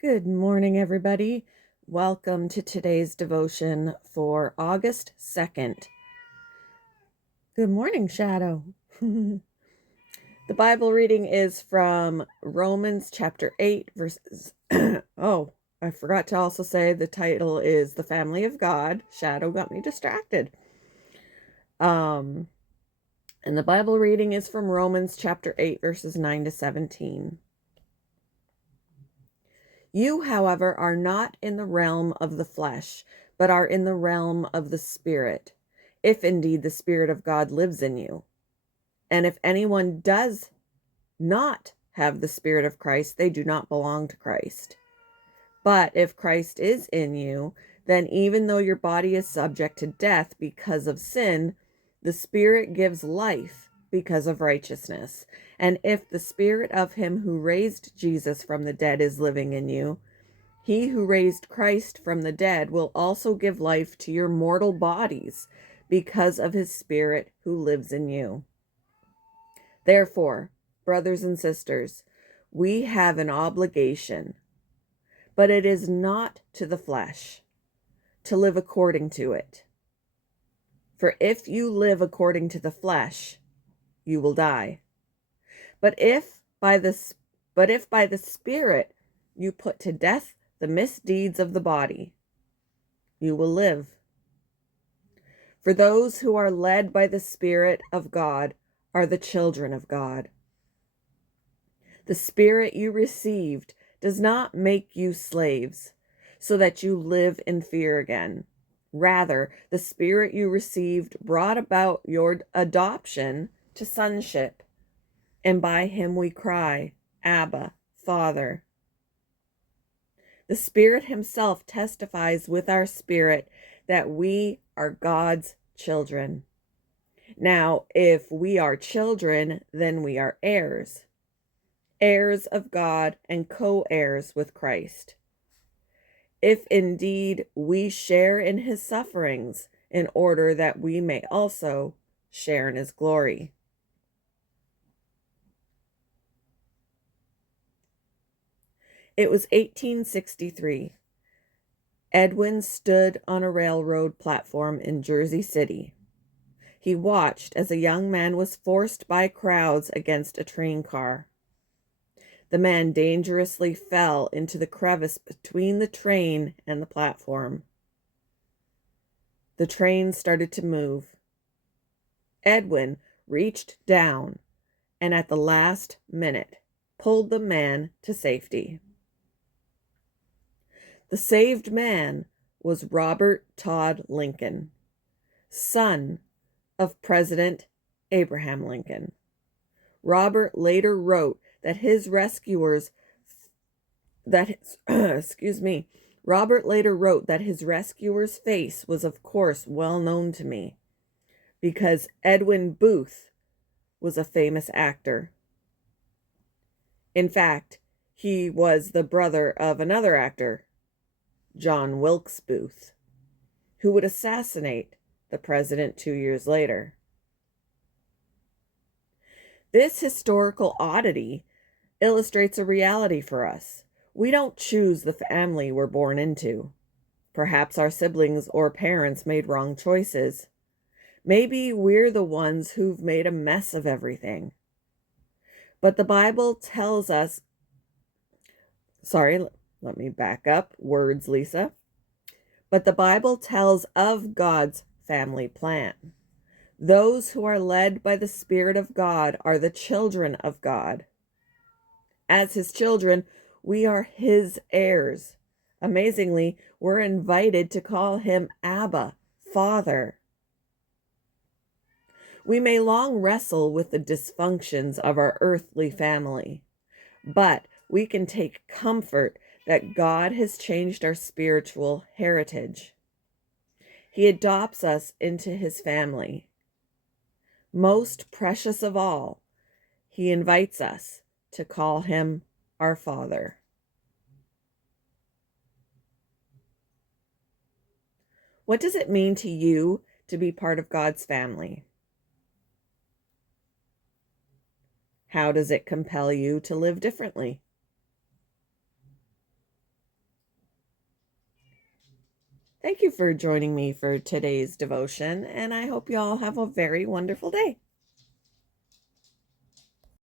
Good morning, everybody. Welcome to today's devotion for August 2nd. Good morning, Shadow. The Bible reading is from Romans chapter 8, verses. Oh, I forgot to also say the title is The Family of God. Shadow got me distracted. And the Bible reading is from Romans chapter 8, verses 9 to 17. You, however, are not in the realm of the flesh, but are in the realm of the Spirit, if indeed the Spirit of God lives in you. And if anyone does not have the Spirit of Christ, they do not belong to Christ. But if Christ is in you, then even though your body is subject to death because of sin, the Spirit gives life because of righteousness. And if the Spirit of him who raised Jesus from the dead is living in you, he who raised Christ from the dead will also give life to your mortal bodies because of his Spirit who lives in you. Therefore, brothers and sisters, we have an obligation, but it is not to the flesh, to live according to it. For if you live according to the flesh, you will die. But if by the Spirit you put to death the misdeeds of the body, you will live. For those who are led by the Spirit of God are the children of God. The Spirit you received does not make you slaves, so that you live in fear again. Rather, the Spirit you received brought about your adoption to sonship, and by him we cry, Abba, Father. The Spirit himself testifies with our spirit that we are God's children. Now, if we are children, then we are heirs, heirs of God and co-heirs with Christ, if indeed we share in his sufferings, in order that we may also share in his glory. It was 1863. Edwin stood on a railroad platform in Jersey City. He watched as a young man was forced by crowds against a train car. The man dangerously fell into the crevice between the train and the platform. The train started to move. Edwin reached down and at the last minute pulled the man to safety. The saved man was Robert Todd Lincoln, son of President Abraham Lincoln. Robert later wrote that his rescuers Robert later wrote that his rescuer's face was of course well known to me because Edwin Booth was a famous actor. In fact, he was the brother of another actor, John Wilkes Booth, who would assassinate the president 2 years later. This historical oddity illustrates a reality for us. We don't choose the family we're born into. Perhaps our siblings or parents made wrong choices. Maybe we're the ones who've made a mess of everything. But the Bible tells us, let me back up. Words, Lisa. But the Bible tells of God's family plan. Those who are led by the Spirit of God are the children of God. As his children, we are his heirs. Amazingly, we're invited to call him Abba, Father. We may long wrestle with the dysfunctions of our earthly family, but we can take comfort that God has changed our spiritual heritage. He adopts us into his family. Most precious of all, he invites us to call him our Father. What does it mean to you to be part of God's family? How does it compel you to live differently? Thank you for joining me for today's devotion, and I hope you all have a very wonderful day.